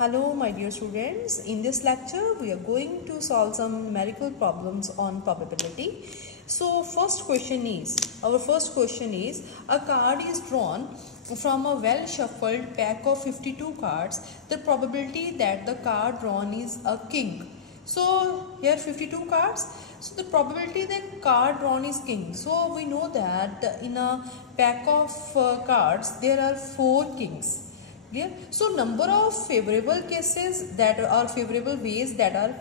Hello my dear students, in this lecture we are going to solve some numerical problems on probability. So our first question is a card is drawn from a well shuffled pack of 52 cards. The probability that the card drawn is a king. So here 52 cards. So the probability that card drawn is king. So we know that in a pack of cards there are 4 kings. Clear? So number of favorable cases that are favorable ways that are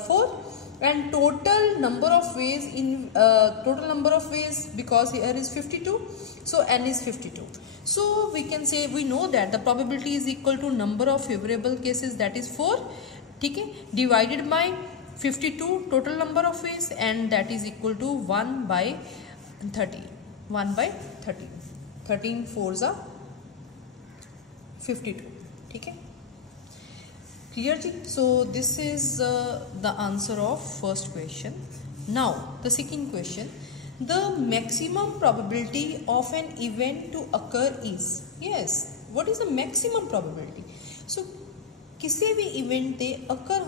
4, and total number of ways because here is 52, so n is 52. So we can say, we know that the probability is equal to number of favorable cases, that is 4, okay, divided by 52 total number of ways, and that is equal to 1 by 30. 1 by 30. 13 4s are 52. Okay, clear ji? So this is the answer of first question. Now the second question, the maximum probability of an event to occur is, yes, what is the maximum probability? So किसी भी event they occur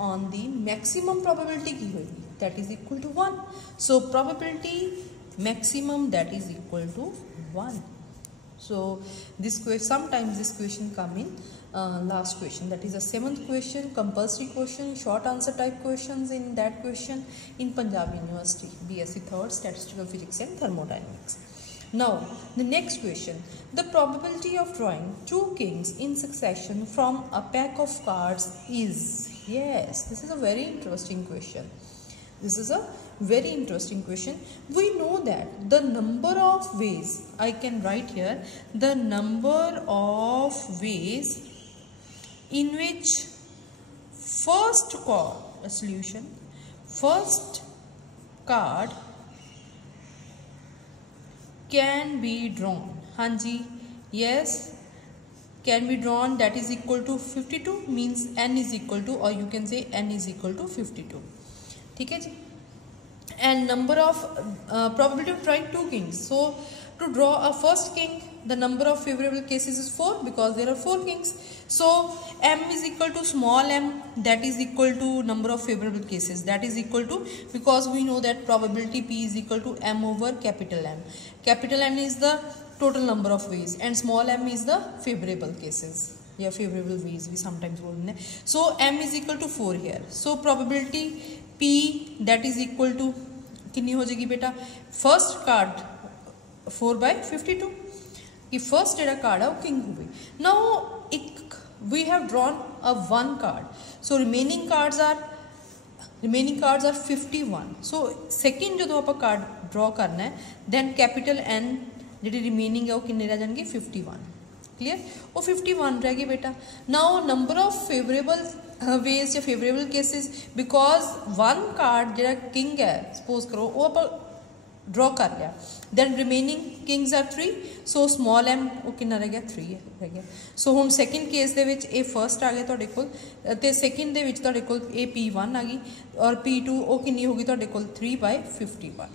on the maximum probability की होगी, that is equal to 1. So probability maximum, that is equal to 1. So this question, sometimes this question come in last question, that is the 7th question, compulsory question, short answer type questions in that question in Punjab University, BSc 3rd, Statistical Physics and Thermodynamics. Now the next question, the probability of drawing 2 kings in succession from a pack of cards is, yes, this is a very interesting question. This is a very interesting question. We know that the number of ways, I can write here, the number of ways in which first card can be drawn. Hanji, yes, can be drawn, that is equal to 52, means n is equal to, or you can say n is equal to 52. ठीक है जी, and number of probability of drawing 2 kings. So to draw a first king, the number of favorable cases is 4 because there are 4 kings. So m is equal to small m, that is equal to number of favorable cases, that is equal to, because we know that probability p is equal to m over capital M. Capital N is the total number of ways and small m is the favorable cases. Yeah, favorable ways we sometimes बोलते हैं. So m is equal to 4 here. So probability p, that is equal to कितनी हो जाएगी बेटा, first card 4 by 52 कि first जेड़ा card है वो किंग हो गई. नाउ एक we have drawn a 1 card, so remaining cards are 51. So second जो आप कार्ड ड्रॉ करना है, then capital N G remaining है वो किन्ने रह जाएंगे 51. क्लियर, वो 51 रह गए बेटा. Now number of favourable ways या फेवरेबल केसेस, बिकॉज 1 कार्ड जो किंग है सपोज करो वो आप ड्रॉ कर लिया, then remaining kings are 3, so small M वो कितना रह गया 3 रह गया. सो हुण सैकेंड केस दे विच ए फर्स्ट आ गया तुहाडे कोल, ते सैकेंड दे विच तुहाडे कोल ए P1 आ गई और P2 वो कितनी होगी तुहाडे कोल 3 by 51.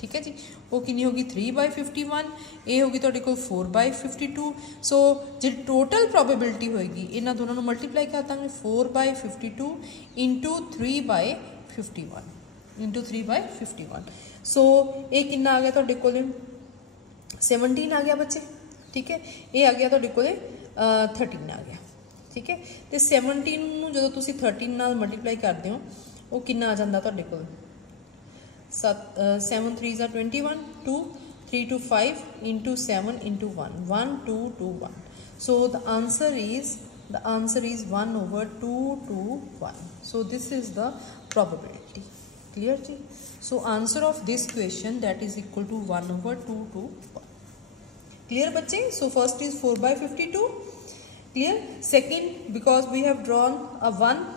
ठीक है जी, वो कितनी होगी 3 by 51, ए होगी तुहाडे कोल 4 by 52. सो जी टोटल प्रोबेबिलिटी होएगी इन्हां दोनों नूं मल्टीप्लाई कर दांगे 4 by 52 इंटू 3 by 51. सो ये कितना आ गया तुहाडे कोल 17 आ गया बच्चे. ठीक है, ये आ गया तुहाडे कोल 13 आ गया. ठीक है, तो 17 नूं जदों तुसीं 13 नाल मल्टीप्लाई करदे हो वो कितना आ जांदा तुहाडे कोल 7 3s are 21, 2 3 to 5 into 7 into 1, 1 2 2 1. So the answer is 1 over 2 to 1. So this is the probability. Clear ji? So answer of this question, that is equal to 1 over 2 to 1. Clear bachche? So first is 4 by 52. Clear? Second, because we have drawn a 1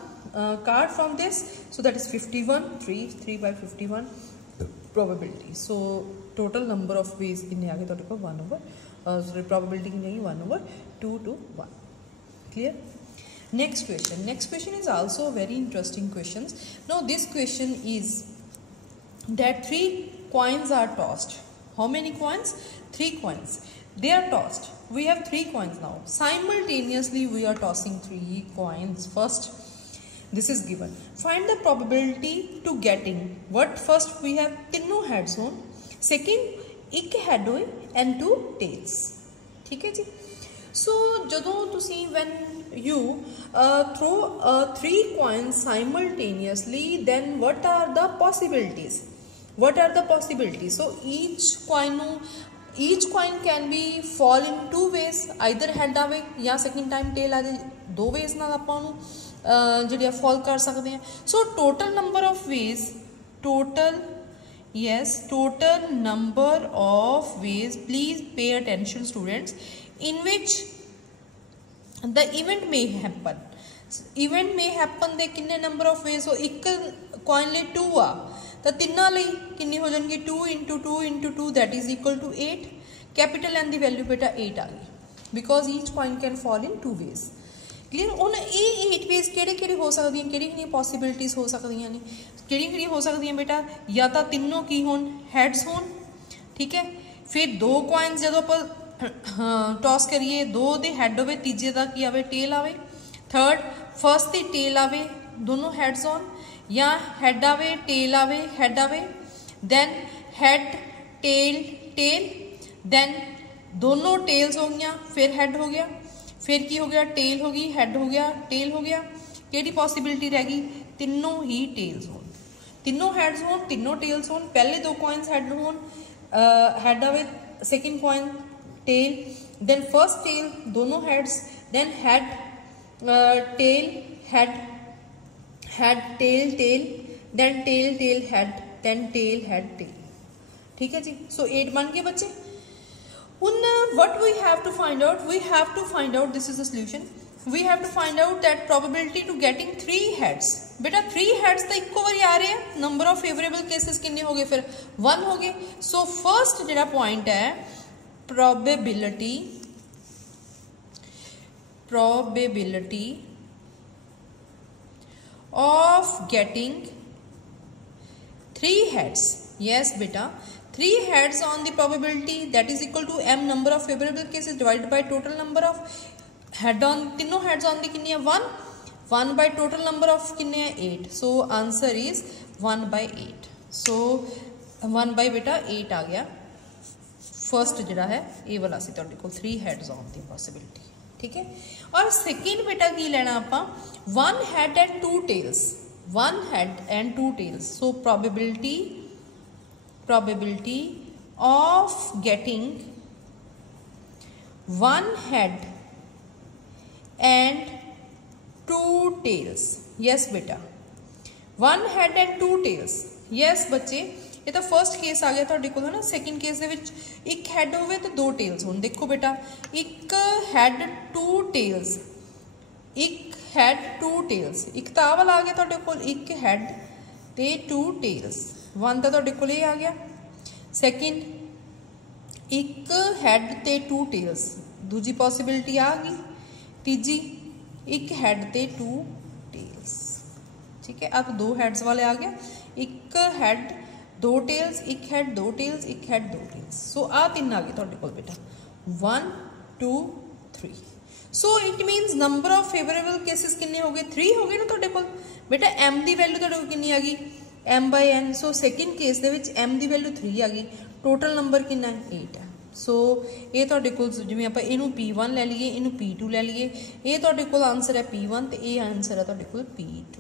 card from this, so that is 51, 3 by 51 probability. So total number of ways in आगे तो देखो 1 over sorry probability की नहीं 1 over 2 to 1. Clear? Next question is also very interesting questions. Now this question is that 3 coins are tossed. How many coins? 3 coins. They are tossed. we have 3 coins now. Simultaneously we are tossing 3 coins. First, this is given. Find the probability to getting what? First we have तीनों heads होन, second एक head होए and 2 tails. ठीक है जी. So ਜਦੋਂ ਤੁਸੀਂ when you throw 3 coins simultaneously, then what are the possibilities? What are the possibilities? So each coin can be fall in 2 ways, either head आवे या second time tail आ जाए. 2 ways ਨਾਲ ਆਪਾਂ ਨੂੰ ਜਿਹੜੀ fall ਕਰ ਸਕਦੇ ਹਾਂ. So total number of ways, total number of ways, please pay attention students, in which the event may happen. Event may happen ਦੇ ਕਿੰਨੇ number of ways? So ਇੱਕ coin ਲਈ 2 ਆ ਤਾਂ ਤਿੰਨਾਂ ਲਈ ਕਿੰਨੀ ਹੋ ਜਾਣਗੀ? 2 into 2 into 2 that is equal to 8. Capital N ਦੀ वैल्यू बेटा 8 आ गई, because each coin can fall in 2 ways. Clear. ਹੁਣ ਇਹ 8 वेज ਕਿਹੜੇ ਹੋ ਸਕਦੀਆਂ, ਕਿਹੜੀਆਂ ਪੋਸੀਬਿਲਿਟੀਜ਼ ਹੋ ਸਕਦੀਆਂ ਨੇ, ਕਿਹੜੀਆਂ ਹੋ ਸਕਦੀਆਂ ਬੇਟਾ? ਜਾਂ ਤਾਂ ਤਿੰਨੋਂ ਕੀ ਹੋਣ? ਹੈਡਸ ਹੋਣ. ਠੀਕ ਹੈ. ਫਿਰ 2 coins ਜਦੋਂ ਆਪਾਂ ਟੌਸ ਕਰੀਏ, 2 ਦੇ ਹੈਡ ਹੋਵੇ, ਤੀਜੇ ਦਾ ਕੀ ਆਵੇ? ਟੇਲ ਆਵੇ. ਥਰਡ ਫਸਟ ਦੀ ਟੇਲ ਆਵੇ, ਦੋਨੋਂ ਹੈਡਸ ਹੋਣ, या हेड आवे, टेल आवे, हेड आवे, then head tail tail, then दोनों टेल्स हो गया, फिर हेड हो गया, फिर की हो गया? टेल हो गई, हेड हो गया, टेल हो गया. केड़ी पॉसिबिलिटी रह गई? तीनों ही टेल्स हो, तीनों हेड्स हो, तीनों टेल्स हो. पहले 2 coins हेड हो, हेड आवे, second coin tail, then first tail, दोनों heads, then head tail head, head tail tail, then tail tail head, then tail head tail. ठीक है जी. So 8 बन गए बच्चे. What we have to find out? We have to find out, this is the solution. We have to find out that probability to getting 3 heads. बेटा 3 heads तो इक्को बारी आ रहे हैं. Number of favorable cases कितने हो गए? फिर 1 हो गए. So first जेड़ा point है, probability of getting 3 heads. Yes beta, 3 heads on the probability, that is equal to m number of favorable cases divided by total number of head on, तीनों heads on the कितनी है? 1 by total number of कितने है? 8. So answer is 1 by 8. So 1 by बेटा 8 आ गया. First जिहड़ा है ये वाला सी तुहाडे कोल 3 heads on the possibility. ठीक है. और सेकेंड बेटा की लेना आपा? 1 head and 2 tails. 1 head and 2 tails. So probability of getting 1 head and 2 tails. Yes बेटा, 1 head and 2 tails. Yes बच्चे, ये तो फर्स्ट केस आ गया तुहाडे कोल है ना. सैकेंड केस दे विच एक हैड होवे ते 2 टेल्स होण. देखो बेटा, एक हैड 2 टेल्स, एक हैड 2 टेल्स, एक तो आ वाला आ गया तुहाडे कोल, एक हैड ते 2 टेल्स. 1 तो तुहाडे कोल ये आ गया. सैकेंड एक हैड ते 2 टेल्स, दूजी पॉसिबिलिटी आ गई. तीजी एक हैड ते 2 टेल्स. ठीक है. अब 2 हैड्स वाले आ गया. एक हैड 2 टेल्स, एक हेड 2 टेल्स, एक हेड 2 टेल्स. सो आ 3 आ गए तुहाडे कोल बेटा. 1 2 3. So it मीनस number of favourable cases कितने हो गए? 3 हो गए ना तुहाडे कोल बेटा. एम की वैल्यू तुहाडे कोल कितनी आ गई? m by n. So second case दे विच m की वैल्यू 3 आ गई. टोटल नंबर कितना है? 8 है. सो ये तुहाडे कोल जिवें आपां इहनूं P1 ले लईए, इहनूं P2 ले लईए, ये तुहाडे कोल आंसर है P1 ते ये आंसर है तुहाडे कोल P2.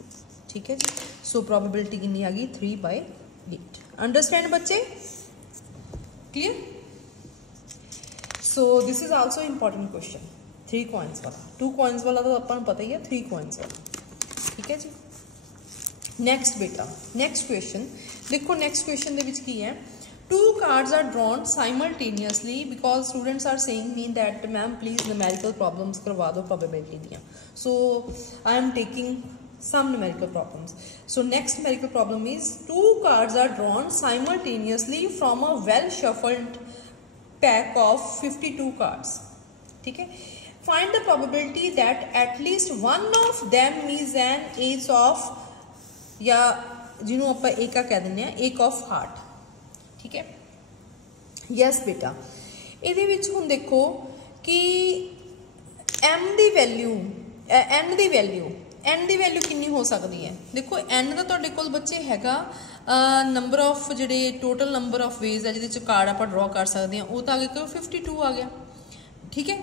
ठीक है जी. सो प्रोबेबिलिटी कितनी आ गई? 3 by 8. अंडरस्टैंड बच्चे? Clear? So this is also important question. 3 coins वाला, 2 coins वाला तो अपन पता ही है, 3 coins वाला. ठीक है जी. नेक्स्ट बेटा, नेक्स्ट क्वेश्चन देखो. नेक्स्ट क्वेश्चन दे विच की है? 2 cards are drawn simultaneously because students are saying me that ma'am please numerical problems करवा दो probability दियाँ. So I am taking some numerical problems. So next numerical problem is 2 cards are drawn simultaneously from a well shuffled pack of 52 cards. ठीक है. Find the probability that at least one of them is an ace of, या जिन्हों आप एक कह दें एक of heart. ठीक है. यस बेटा, ये हुण देखो कि m ਦੀ ਵੈਲਿਊ n ਦੀ ਵੈਲਿਊ ਕਿੰਨੀ ਹੋ ਸਕਦੀ ਹੈ। ਦੇਖੋ n ਦਾ ਤੁਹਾਡੇ ਕੋਲ ਬੱਚੇ ਹੈਗਾ ਨੰਬਰ ਆਫ ਜਿਹੜੇ ਟੋਟਲ ਨੰਬਰ ਆਫ ਵੇਜ਼ ਹੈ ਜਿਹਦੇ ਚ ਕਾਰਡ ਆਪਾਂ ਡਰਾ ਕਰ ਸਕਦੇ ਹਾਂ, ਉਹ ਤਾਂ ਅੱਗੇ ਕਰੋ 52 ਆ ਗਿਆ। ठीक है,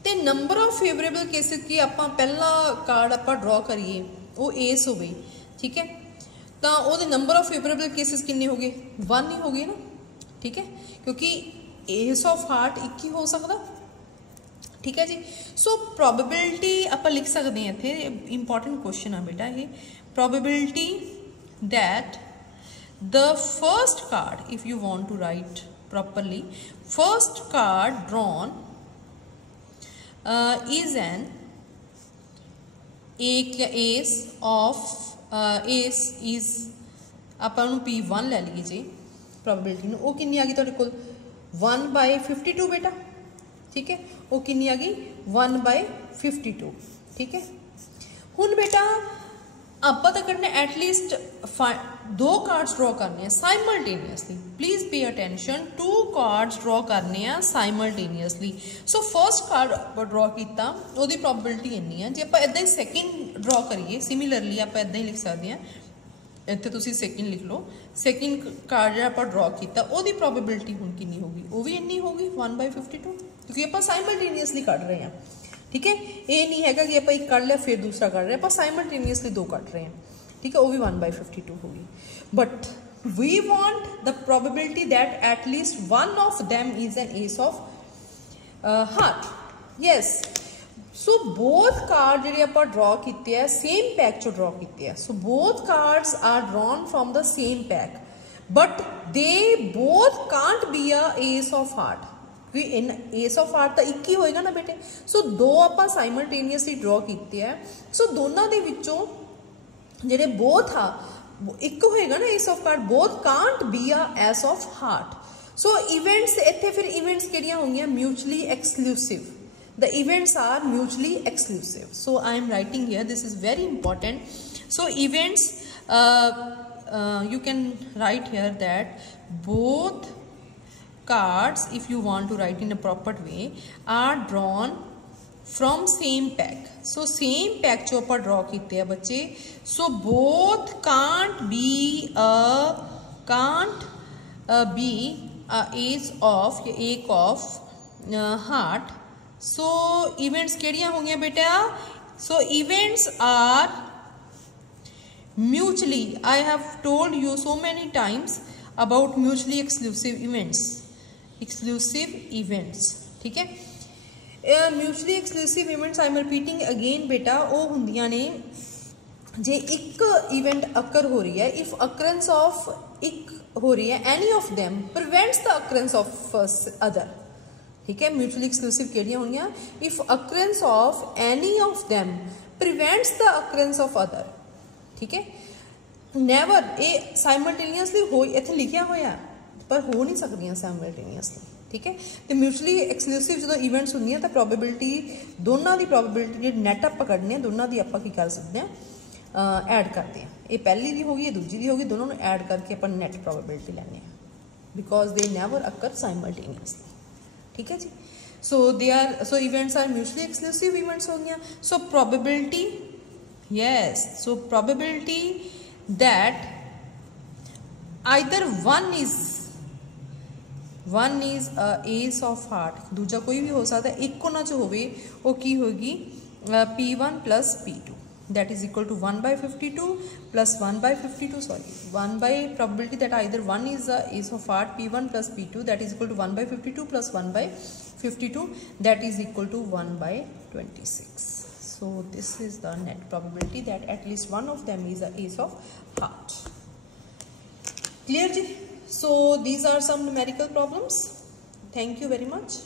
तो नंबर ऑफ फेवरेबल केसेस की आप पहला कार्ड आप ड्रॉ करिए वो एस हो गई। ठीक है, तो वो नंबर ऑफ फेवरेबल केसेस किन्ने हो गए 1 ही हो गए ना। ठीक है, क्योंकि एस ऑफ हार्ट एक ही हो सकता। ठीक है जी, सो प्रोबेबिलिटी आप लिख सकते हैं इतने इंपॉर्टेंट क्वेश्चन है बेटा ये, probability that the first card if you want to write properly, first card drawn is an ace of ace is ਆਪਾਂ ਨੂੰ P1 ਲੈ ਲਈਏ ਜੀ probability ਨੂੰ, ਉਹ ਕਿੰਨੀ ਆ ਗਈ ਤੁਹਾਡੇ ਕੋਲ 1/52 बेटा। ठीक है, वो किन्नी आ गई 1/52। ठीक है, हुण बेटा ਆਪਾਂ ਤਾਂ करना एटलीस्ट 2 कार्ड्स ड्रॉ करने हैं simultaneously. Please pay attention, 2 cards draw करने हैं साइमल्टेनियसली। सो फर्स्ट कार्ड आप ड्रॉ किया उसकी प्रोबेबिलिटी इन्नी है। जो आप इदा ही सैकेंड ड्रॉ करिए सिमिलरली आप इदा ही लिख सकते हैं, इतने तुम सैकेंड लिख लो। सैकेंड कार्ड जो आप ड्रॉ किया उसकी प्रोबेबिलिटी हुण कितनी होगी, वो भी इन्नी होगी 1/52, क्योंकि आप साइमल्टेनियसली कढ़ रहे हैं। ठीक है, ये नहीं है कि आप एक कढ़ लिया फिर दूसरा कढ़ रहे हैं, आप साइमल्टेनियसली 2 कढ़ रहे हैं। ठीक है, वो भी 1/52 होगी। But we want the probability that at least one of them is an ace of heart. Yes, so both card जिहड़े आपां ड्रॉ कीते है सेम पैक चो ड्रॉ कीते हैं। So both cards are drawn from the same pack but they both can't be a ace of heart, क्योंकि in S of heart तो एक ही होएगा ना बेटे। सो 2 आपां साइमल्टेनियसली ड्रॉ कीते हैं। सो दोनों दे विचों जिहड़े बोथ आ एक होएगा ना ace of heart, both can't be a ace of heart. So events इत्थे फिर इवेंट्स किहड़ियां होंगियां mutually exclusive. The events are mutually exclusive. So I am writing here, this is very important. So events you can write here that both cards, if you want to write in a proper way, are drawn from same pack. So same pack जो आप draw कीते हैं बच्चे, so both can't be a ace of या एक of heart. So events केड़ियां होंगे बेटा? So events are mutually, I have told you so many times about mutually exclusive events. ठीक है, mutually exclusive events I am repeating again बेटा, वो होंदियां ने जे एक इवेंट अकर हो रही है, इफ अकरेंस ऑफ एक हो रही है any of them prevents the occurrence of other. ठीक है, म्यूचुअली एक्सक्लूसिव केड़ियां होंदियां, if occurrence of any of them prevents the occurrence of other. ठीक है, नैवर ये साइमल्टेनियसली हो इत्थे लिखिया होया पर हो नहीं सकदियां साइमल्टेनियसली। ठीक है, तो म्यूचुअली एक्सक्लूसिव जो इवेंट्स होंदियां तो प्रोबेबिलिटी दोनों की प्रोबेबिलिटी जो नैट आप कढ़ने दोनों की आप की कर सकते हैं ऐड करते हैं। ये पहली की होगी, ये दूजी की होगी, दोनों को ऐड करके अपन नैट प्रोबेबिलिटी लैने because they never occur simultaneously. ठीक है जी, so they are, so events are mutually exclusive events हो गया। So probability, yes, so probability that either one is a ace of heart, दूजा कोई भी हो सकता है, एक को ना जो होवे वो की होगी P1 plus P2 that is equal to 1/52 plus 1/52, sorry 1 by probability that either one is a ace of heart P1 plus P2 that is equal to 1/52 plus 1/52 that is equal to 1/26. So this is the net probability that at least one of them is a ace of heart. Clear ji? So these are some numerical problems. Thank you very much.